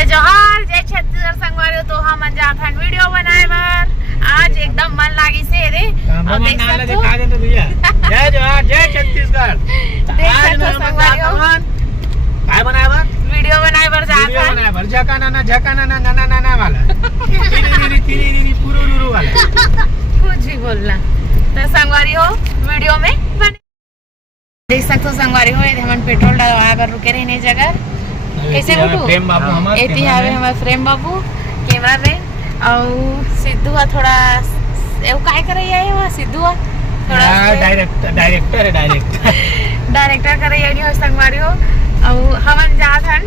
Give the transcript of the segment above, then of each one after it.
जय जोहार जय छत्तीसगढ़ संगवारी। तो हम जात हन वीडियो बनाए बर। आज एकदम मन लागी से रे और देख सकते दिखा दे तो भैया। जय जोहार जय छत्तीसगढ़। आज ना हम काय बनाए बर वीडियो बनाए बर जात हन। वीडियो बनाए बर झका ना वाला तिरी पुरू वाला कुछ भी बोलना। तो संगवारी हो वीडियो में बने देख सकते हो। संगवारी हो हम पेट्रोल डलवाए बर रुके रहने जगह कैसे बुटू प्रेम बाबू हमार एती हावे हमार प्रेम बाबू कैमरा मैन और सिद्धू थोड़ा एव काय करे है वो सिद्धू थोड़ा डायरेक्टर है डायरेक्टर करे है हो संगवारी हो। और हम जात हन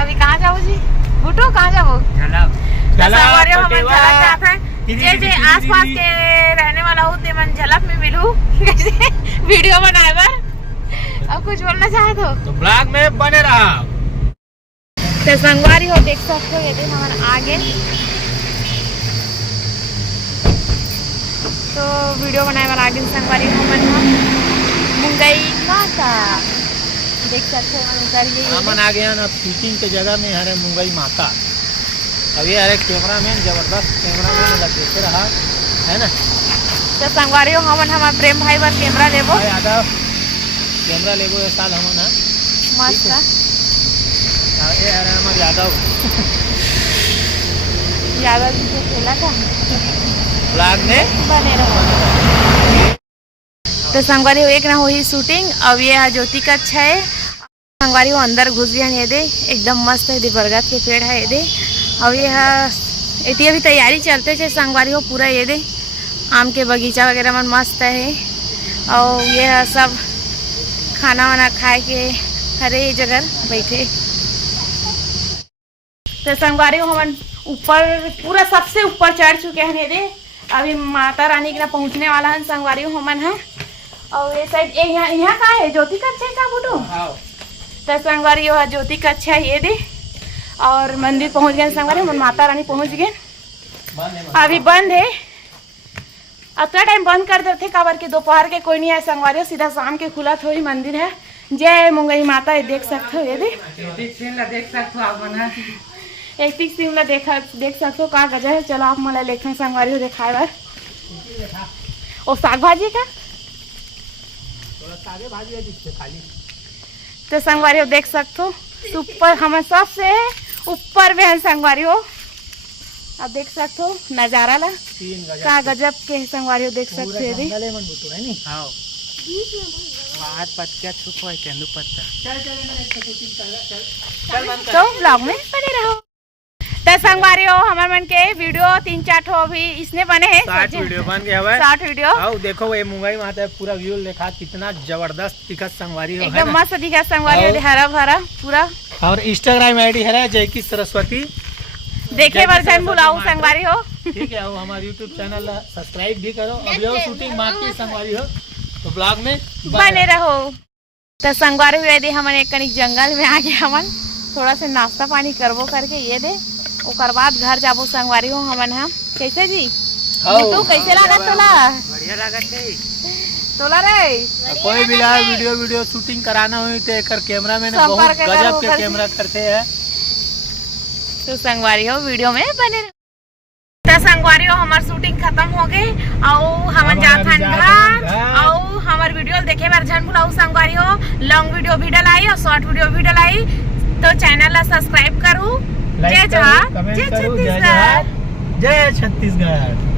अभी कहां जाओ जी बुटू कहां जाओ संगवारी हो हम झलक जात है जे आसपास के रहने वाला हो ते मन झलक में मिलू वीडियो बनाए बर। अब कुछ बोलना चाहत हो तो ब्लॉग में बने रहा। तो संगवारी हो देख सकते हो ये हमारे आगे तो वीडियो बनाए वाला आगे संगवारी हो मन मुंगई माता देख सकते हो उतर गई हमन आ गए ना शूटिंग के जगह में हरे मुंगई माता। अभी अरे कैमरा मैन जबरदस्त कैमरा मैन लगे रहा है ना। तो संगवारी हो हमन हमारे प्रेम भाई बर कैमरा लेबो यादव कैमरा लेबो ये साल हमन है मस्त ये अरे हमार यादव जी से खेला था ब्लॉग में बने रहो। तो संगवारी हो एक ना हो ही शूटिंग। अब ये है ज्योति का अच्छा है संगवारी हो अंदर घुस गया ये दे एकदम मस्त है। बरगद के पेड़ है ये दे। अब ये है अभी तैयारी चलते थे संगवारी हो पूरा ये दे आम के बगीचा वगैरह मन मस्त है। और ये है सब खाना वाना खाए के हरे जगह बैठे। तो संगवारी हो हम ऊपर पूरा सबसे ऊपर चढ़ चुके हैं ये दे। अभी माता रानी के ना पहुंचने वाला है संगवारी हो हमन है। और ये साइड यहाँ का है ज्योति कक्षा का बुटू। तो संगवारी हो ज्योति कक्षा ये दे और मंदिर पहुंच गए संगवारी हो माता रानी पहुंच गए। अभी बंद है अतना टाइम बंद कर देते काबर के दोपहर के कोई नहीं है संगवारी हो सीधा शाम के खुला थोड़ी मंदिर है। जय मुंगई माता ये देख सकते हो ये दे देख सकते हो आप एक सिमला देख सकते हो का गजब है। चलो आप मला लेखे संगवारी हो दिखाए बार और साग भाजी का तो संगवारी हो देख सकते हो ऊपर हम सबसे ऊपर में है संगवारी हो। अब देख सकते हो नजारा ला का गजब के संगवारी हो देख सकते हो। तो ब्लॉग में बने रहो। तो संगवारी हो हमारे मन के वीडियो 3-4 ठो भी इसने बने हैं 60 वीडियो बन गया है 60 वीडियो। आओ देखो ये मुंगई माता पूरा व्यू देखा कितना जबरदस्त दिखत संगवारी हो एकदम मस्त दिखा संगवारी हो हरा भरा पूरा। और इंस्टाग्राम आईडी है जयकी सरस्वती देखे वर्जन बुलाऊ संगवारी हो ठीक है। हमारे यूट्यूब चैनल सब्सक्राइब भी करो। अभी और शूटिंग बाकी संगवारी हो तो ब्लॉग में बने रहो। तो संगवारी हो यदि हमन एक कनिक जंगल में आ गए हमन थोड़ा से नाश्ता पानी करबो करके ये दे ओकर बाद घर जाबो संगवारी हो हमन हम कैसे जी तो कैसे लागत तोला बढ़िया लागत है तोला रे कोई भी ला वीडियो शूटिंग कराना हो तो एक कैमरा मैन बहुत गजब के कैमरा करते हैं। तो संगवारी हो वीडियो में बने रहो। तो संगवारी हो हमार शूटिंग खत्म हो गई और हमन जात हन घर और हमार वीडियो देखे बार झन भुलाऊ संगवारी हो लॉन्ग वीडियो भी डलाई और शॉर्ट वीडियो भी डलाई। तो चैनल ला सब्सक्राइब करू। जय जोहार जय छत्तीसगढ़। जय छत्तीसगढ़।